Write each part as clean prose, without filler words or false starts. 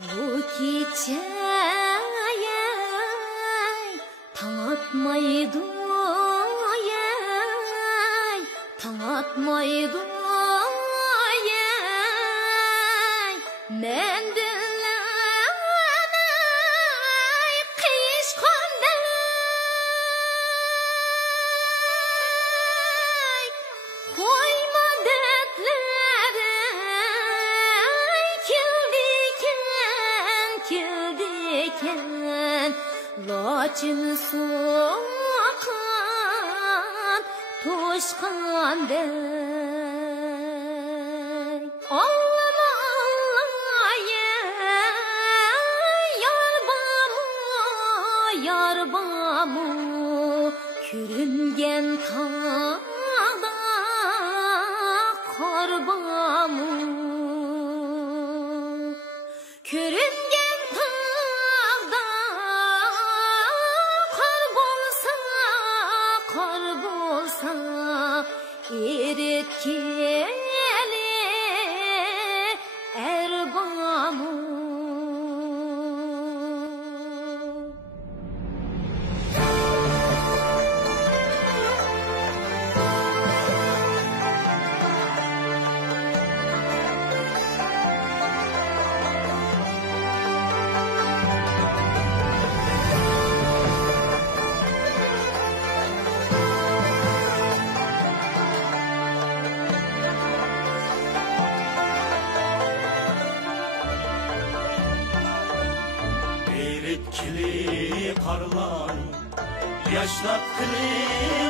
Bu gece taң atmaydı taң atmaydı men dinlemey kıyışkanday koyma dertlere kildiken laçın soğukan toşkanday ağlama yar bamu kürüngen tağda kar bamu kürüngen tağda kar bolsa eritkeli erbamu Etkili karlan, yaşlatkili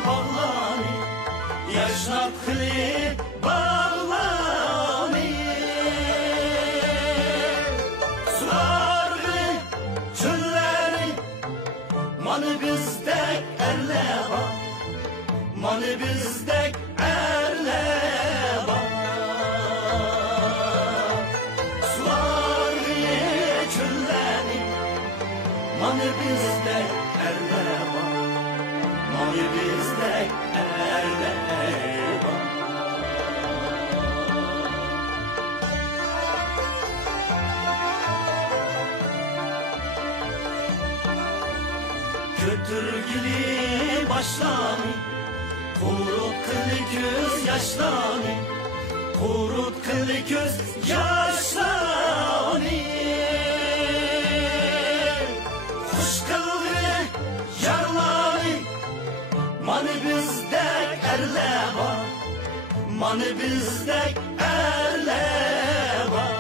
bağlan, yaşlatkili bağlan. Sularlı çölleri, manı bizdek erle var, manı bizdek erle var. Manı bizde erle var, manı bizde erle var. Götürgili başlami, kurut kılı göz yaşlami, kurut kılı göz yaşlami. Manı bizdek erle var, manı bizdek erle var.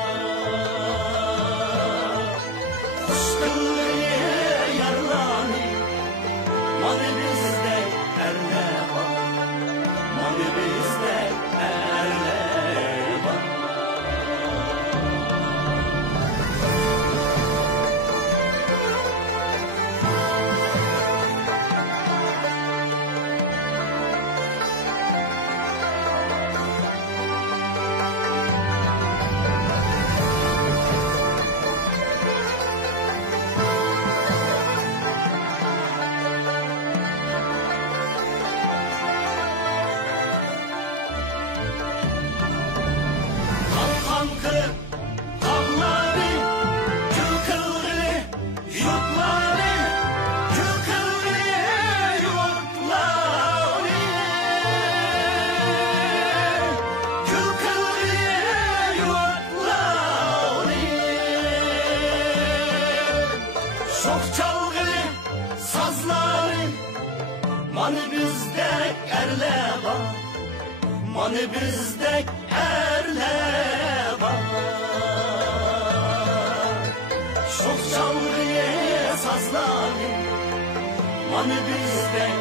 Hoş kıllı yarlani, manı bizdek erle var, manı bizdek erle var. Çok çalgılı sazları, manı bizdek erle var, manı bizdek erle var. Çok çalgılı sazları, manı bizdek